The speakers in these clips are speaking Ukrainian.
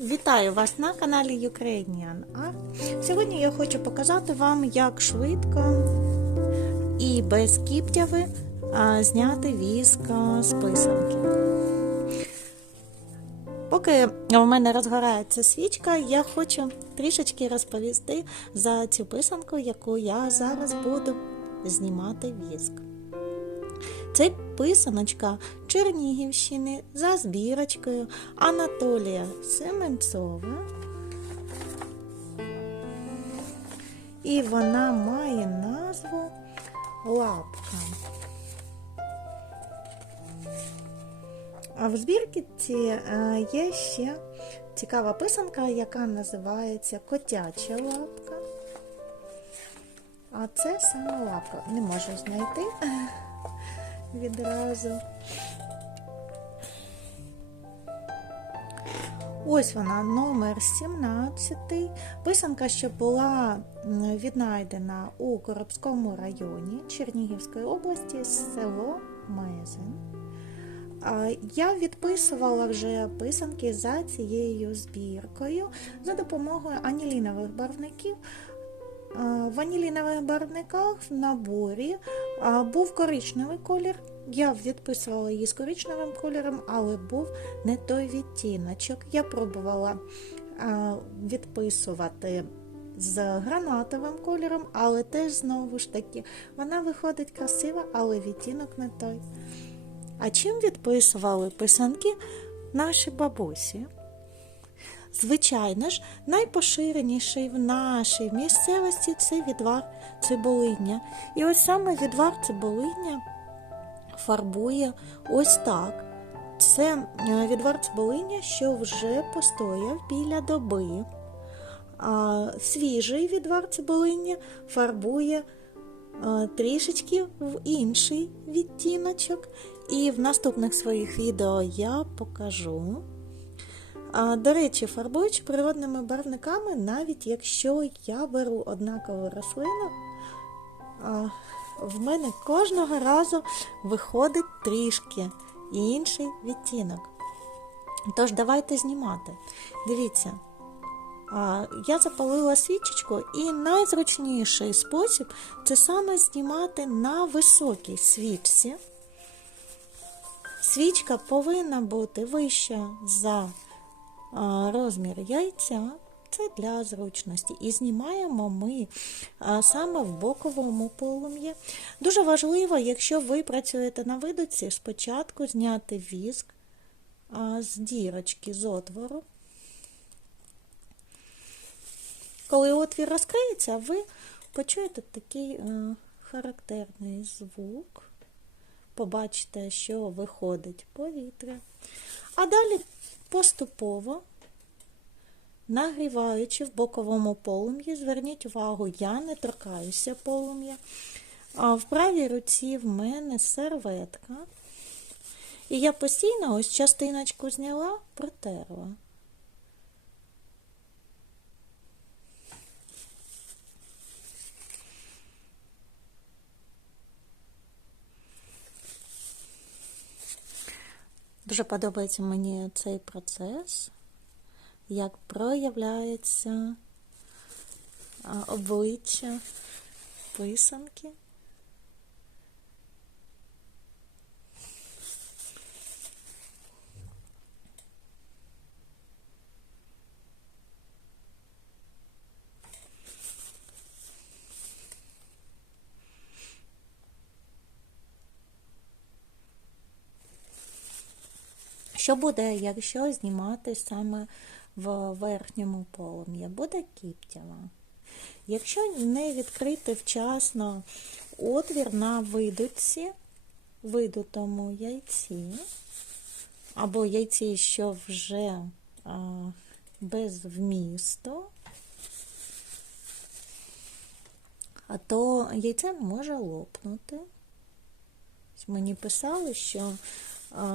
Вітаю вас на каналі Ukrainian Art. Сьогодні я хочу показати вам, як швидко і без кіптяви зняти віск з писанки. Поки в мене розгорається свічка, я хочу трішечки розповісти за цю писанку, яку я зараз буду знімати віск. Це писаночка Чернігівщини за збірочкою Анатолія Семенцова. І вона має назву Лапка. А в збірці е, є ще цікава писанка, яка називається Котяча лапка. А це саме лапка. Не можу знайти відразу. Ось вона, номер 17. Писанка, що була віднайдена у Коробському районі Чернігівської області, село Мезен. Я відписувала вже писанки за цією збіркою за допомогою анілінових барвників. А, В анілінових барвниках в наборі був коричневий колір. Я відписувала її з коричневим кольором, але був не той відтіночок. Я пробувала відписувати з гранатовим кольором, але теж знову ж таки вона виходить красива, але відтінок не той. А чим відписували писанки наші бабусі? Звичайно ж, найпоширеніший в нашій місцевості це відвар цибулиння. І ось саме відвар цибулиння фарбує ось так. Це е, відвар цибулиння, що вже постояв біля доби. А свіжий відвар цибулиння фарбує е, трішечки в інший відтіночок. І в наступних своїх відео я покажу. До речі, фарбуючи природними барвниками, навіть якщо я беру однакову рослину, в мене кожного разу виходить трішки інший відтінок. Тож, давайте знімати. Дивіться, я запалила свічечку, і найзручніший спосіб це саме знімати на високій свічці. Свічка повинна бути вища за розмір яйця. Це для зручності. І знімаємо ми саме в боковому полум'ї. Дуже важливо, якщо ви працюєте на видоці, спочатку зняти віск з дірочки, з отвору. Коли отвір розкриється, ви почуєте такий е, характерний звук. Побачите, що виходить повітря. А далі поступово, нагріваючи в боковому полум'ї, зверніть увагу, я не торкаюся полум'я. А в правій руці в мене серветка. І я постійно ось частиночку зняла, протерла. Дуже подобається мені цей процес, як проявляється обличчя писанки. Що буде, якщо знімати саме в верхньому полум'ї? Буде кіптява. Якщо не відкрити вчасно отвір на видутці, видутому яйці, або яйці, що вже а, без вмісту, то яйце може лопнути. Мені писали, що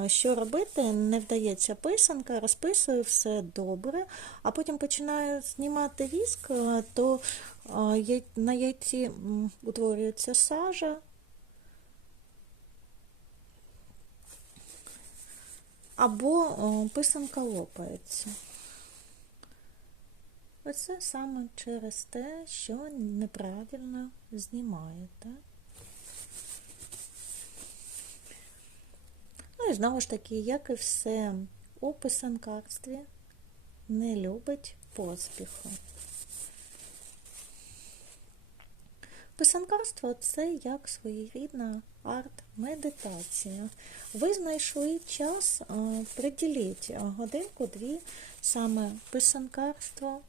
що робити, не вдається писанка, розписую все добре, а потім починаю знімати віск, то на яйці утворюється сажа. Або писанка лопається. Оце саме через те, що неправильно знімаєте. Знову ж таки, як і все у писанкарстві, не любить поспіху. Писанкарство це як своєрідна арт-медитація. Ви знайшли час, приділіть годинку-дві саме писанкарство,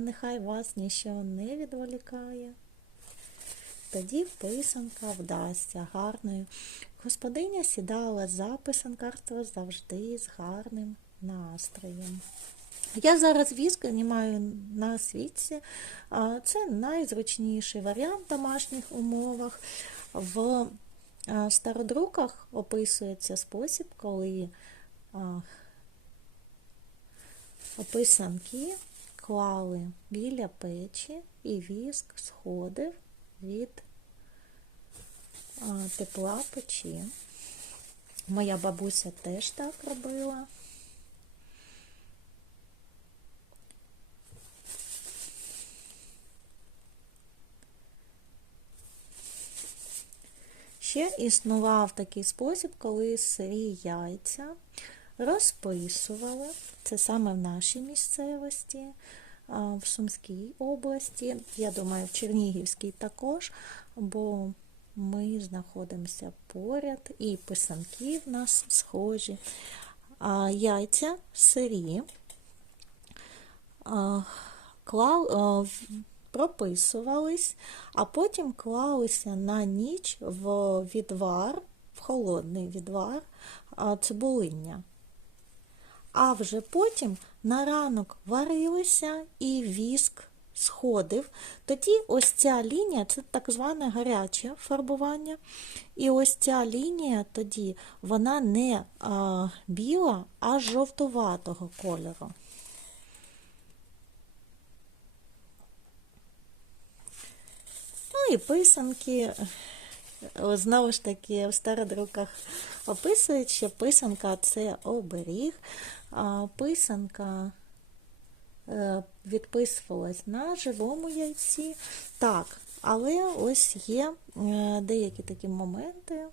нехай вас нічого не відволікає. Тоді писанка вдасться гарною. Господиня сідала за писанкарство завжди з гарним настроєм. Я зараз віск знімаю на світці. Це найзручніший варіант в домашніх умовах. В стародруках описується спосіб, коли описанки клали біля печі і віск сходив від тепла печі. Моя бабуся теж так робила. Ще існував такий спосіб, коли сирі яйця розписували, це саме в нашій місцевості, в Сумській області, я думаю, в Чернігівській також, бо ми знаходимося поряд, і писанки в нас схожі. А яйця сирі а, клав, а, прописувались, а потім клалися на ніч в відвар, в холодний відвар а, цибулиння. А вже потім на ранок варилися і віск сходив. Тоді ось ця лінія, це так зване гаряче фарбування. І ось ця лінія тоді вона не а, біла, а жовтуватого кольору. Ну і писанки. Знову ж таки, в стародруках описують, що писанка це оберіг, писанка е, відписувалась на живому яйці. Так, але ось є е, деякі такі моменти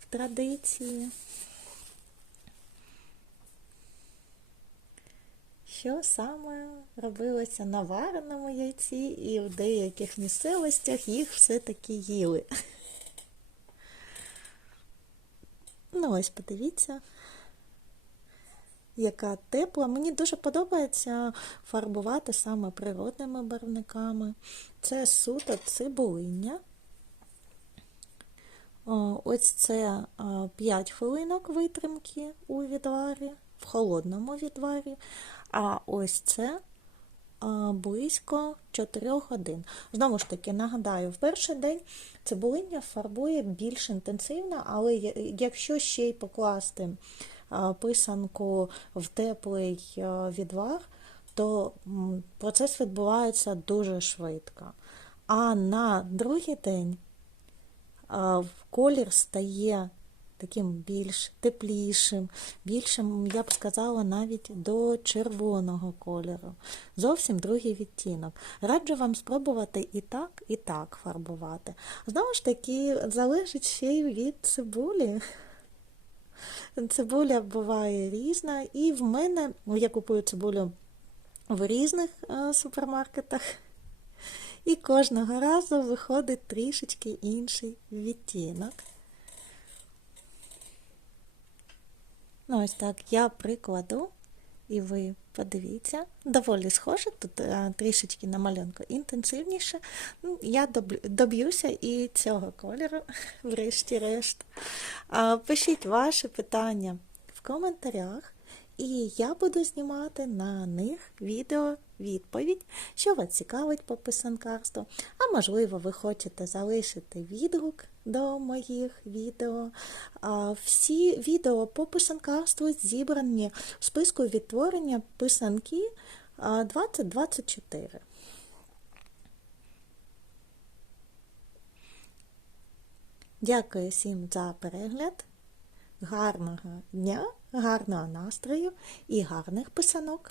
в традиції. Що саме робилося на вареному яйці, і в деяких місцевостях їх все-таки їли. Ну, ось подивіться, яка тепла. Мені дуже подобається фарбувати саме природними барвниками. Це суто цибулиння. Ось це 5 хвилинок витримки у відварі, в холодному відварі. А ось це близько 4 годин. Знову ж таки, нагадаю, в перший день цибулиння фарбує більш інтенсивно, але якщо ще й покласти писанку в теплий відвар, то процес відбувається дуже швидко. А на другий день колір стає таким більш теплішим, більшим, я б сказала, навіть до червоного кольору. Зовсім другий відтінок. Раджу вам спробувати і так, і так фарбувати. Знову ж таки, залежить ще й від цибулі. Цибуля буває різна, і в мене я купую цибулю в різних е, супермаркетах. І кожного разу виходить трішечки інший відтінок. Ну, ось так я прикладу, і ви подивіться, доволі схоже, тут е, трішечки на малюнку інтенсивніше. Ну, Я доб- доб'юся і цього кольору, врешті-решт. Пишіть ваші питання в коментарях, і я буду знімати на них відео відповідь, що вас цікавить по писанкарству. А можливо, ви хочете залишити відгук до моїх відео. Всі відео по писанкарству зібрані в списку відтворення писанки 2024. Дякую всім за перегляд. Гарного дня, гарного настрою і гарних писанок.